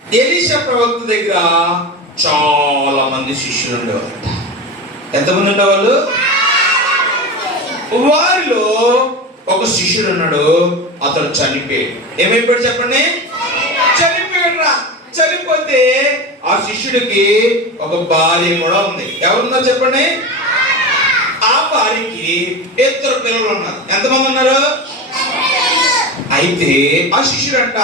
Elisha ప్రవక్త దగ్గర చాలా మంది శిష్యులు ఉండేవారు. ఎంతమంది ఉండేవాళ్ళు? వారిలో ఒక శిష్యుడు ఉన్నాడు, అతడు చనిపోయాడు. ఏమైపోయాడు చెప్పండి? చనిపోయాడు రా. చనిపోతే ఆ శిష్యుడికి ఒక భార్య కూడా ఉంది. ఎవరున్నారు చెప్పండి? ఆ భార్యకి 2 పిల్లలు ఉన్నారు. ఎంతమంది ఉన్నారు? అయితే ఆ శిష్యుడు అంట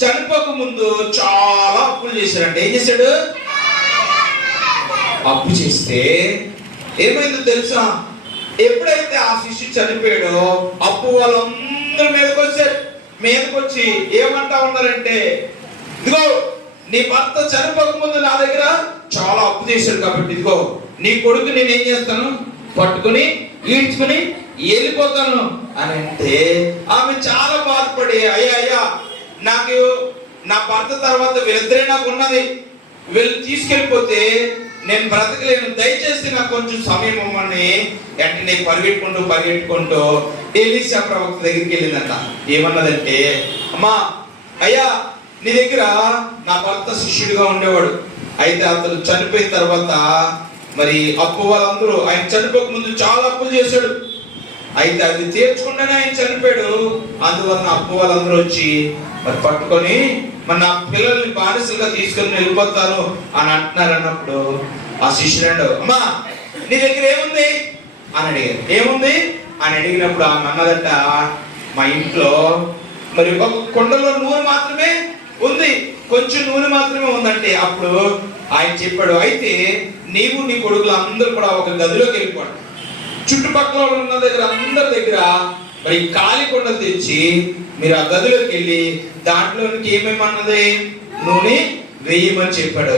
చనిపోక ముందు చాలా అప్పులు చేశాడంట. ఏం చేశాడు? అప్పు చేస్తే ఏమైందో తెలుసా? ఎప్పుడైతే ఆ శిష్యుడు చనిపోయాడో అప్పు వాళ్ళందరూ మీదకొచ్చి ఏమంటా ఉన్నారంటే, ఇదిగో నీ భర్త చనిపోక ముందు నా దగ్గర చాలా అప్పు చేశాడు కాబట్టి ఇదిగో నీ కొడుకు నేనేం చేస్తాను, పట్టుకుని ఈడ్చుకుని వెళ్ళిపోతాను అని అంటే ఆమె చాలా బాధపడి, అయ్యా నాకు నా భర్త తర్వాత వీళ్ళిద్దరే నాకు ఉన్నది, వీళ్ళు తీసుకెళ్ళిపోతే నేను బ్రతకలేను, దయచేసి నాకు కొంచెం సమయం ఇవ్వమని వెంటనే పరిగెట్టుకుంటూ ఎలీషా ప్రవక్త దగ్గరికి వెళ్ళిందంట. ఏమన్నదంటే, అమ్మా అయ్యా నీ దగ్గర నా భర్త శిష్యుడిగా ఉండేవాడు, అయితే అతను చనిపోయిన తర్వాత మరి అప్పు వాళ్ళందరూ, ఆయన చనిపోక ముందు చాలా అప్పులు చేశాడు, అయితే అది తీర్చుకుంటేనే ఆయన చనిపోయాడు, అందువలన అప్పు వాళ్ళందరూ వచ్చి మరి పట్టుకొని మరి నా పిల్లల్ని బానిసలుగా తీసుకొని వెళ్ళిపోతాను అని అంటున్నారు. అన్నప్పుడు ఆ శిష్యుడు, అమ్మా నీ దగ్గర ఏముంది అని అడిగారు. ఏముంది అని అడిగినప్పుడు ఆమె అన్నదంట, మా ఇంట్లో మరి ఒక కుండలో నూనె మాత్రమే ఉంది, కొంచెం నూనె మాత్రమే ఉందంటే అప్పుడు ఆయన చెప్పాడు, అయితే నీవు నీ కొడుకులు అందరూ కూడా ఒక గదిలోకి వెళ్ళిపోండి, చుట్టుపక్కల ఉన్న దగ్గర అందరి దగ్గర మరి ఖాళీ కొండలు తెచ్చి మీరు ఆ గదిలోకి వెళ్ళి దాంట్లోనికి ఏమేమన్నది నూనె వేయమని చెప్పాడు.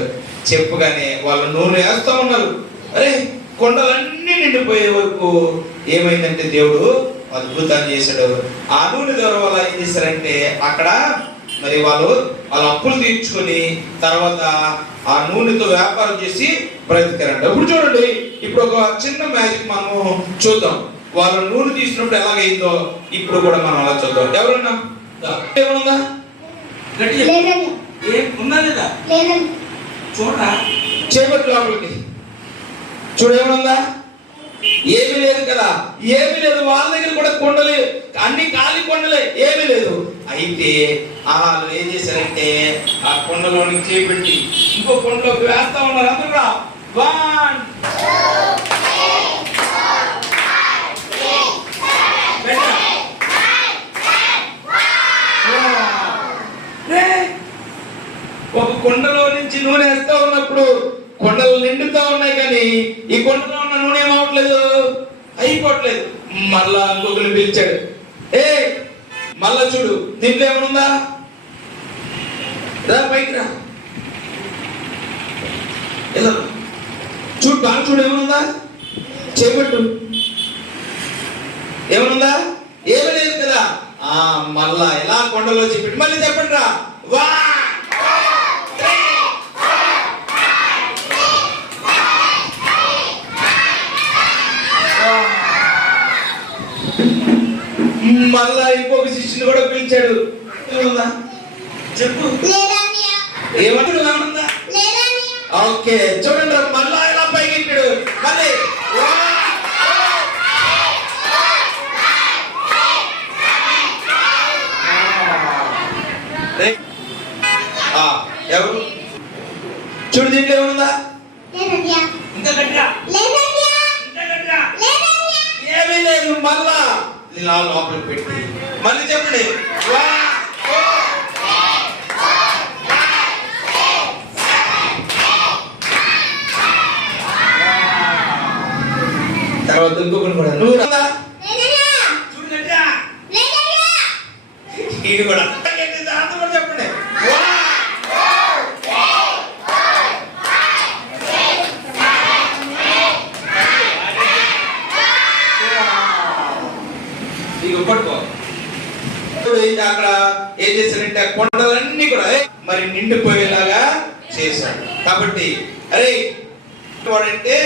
చెప్పగానే వాళ్ళు నూనె వేస్తా ఉన్నారు. అరే కొండలన్నీ నిండిపోయే వరకు ఏమైందంటే దేవుడు అద్భుతాన్ని చేశాడు. ఆ నూనె ద్వారా వాళ్ళు ఏం చేశారంటే అక్కడ మరి వాళ్ళ అప్పులు తీర్చుకొని తర్వాత ఆ నూనెతో వ్యాపారం చేసి బ్రతికారంట. ఇప్పుడు చూడండి, ఇప్పుడు ఒక చిన్న మ్యాజిక్ మనము చూద్దాం. వాళ్ళ నూనె తీసినప్పుడు ఎలాగైందో ఇప్పుడు కూడా మనం అలా చూద్దాం. ఎవరన్నా ఏమన్నా ఉందా లేదా? చూడరా చేపట్టు లోపలికి చూడు, ఏమన్నా ఏమీ లేదు కదా, ఏమీ లేదు. వాళ్ళ దగ్గర కూడా కొండలే, అన్ని ఖాళీ కొండలే, ఏమీ లేదు. అయితే వాళ్ళు ఏం చేశారంటే ఆ కొండలోనికి చేపెట్టి ఇంకో కొండలోకి వేస్తా ఉన్నారు. అందరూ 1 ఒక కొండలో నుంచి నూనె వేస్తా ఉన్నప్పుడు కొండలు నిండుతా ఉన్నాయి, కానీ ఈ కొండలో ఉన్న నూనె ఏమవట్లేదు, అయిపోవట్లేదు. మళ్ళా ఇంకొకరు పిలిచాడు, మళ్ళా చూడు దీంట్లో ఏమనుందా, రా పైకి రా, ఎలా చూడు, బాగా చూడు ఏమనుందా, చేపట్టు, ఏమనుందా, ఏమీ లేదు కదా. మళ్ళా ఎలా కొండలో చేపెట్టి మళ్ళీ చెప్పండి రా, వా మళ్ళా ఇంకొక శిష్యుని కూడా పిలిచాడు. చెప్పు ఏమంటాడు? ఓకే చూడండి, మళ్ళా ఎలా పైకెట్టాడు. మళ్ళీ ఎవరు చూడు, దీంట్లో ఏమనుందా, ఇంకా గట్టిగా ఏమీ లేదు. మళ్ళా ఇలా లోపల పెట్టి మళ్ళీ చెప్పండి, తర్వాత ఇంకొకటి కూడా నువ్వు చూడగట్టా ఇది కూడా చెప్పండి. అక్కడ ఏం చేశాడంటే కొండలన్నీ కూడా మరి నిండిపోయేలాగా చేశాడు. కాబట్టి అరే వాడంటే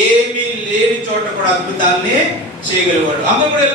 ఏమీ లేని చోట కూడా అద్భుతాలని చేయగలిగాడు. అమ్మ కూడా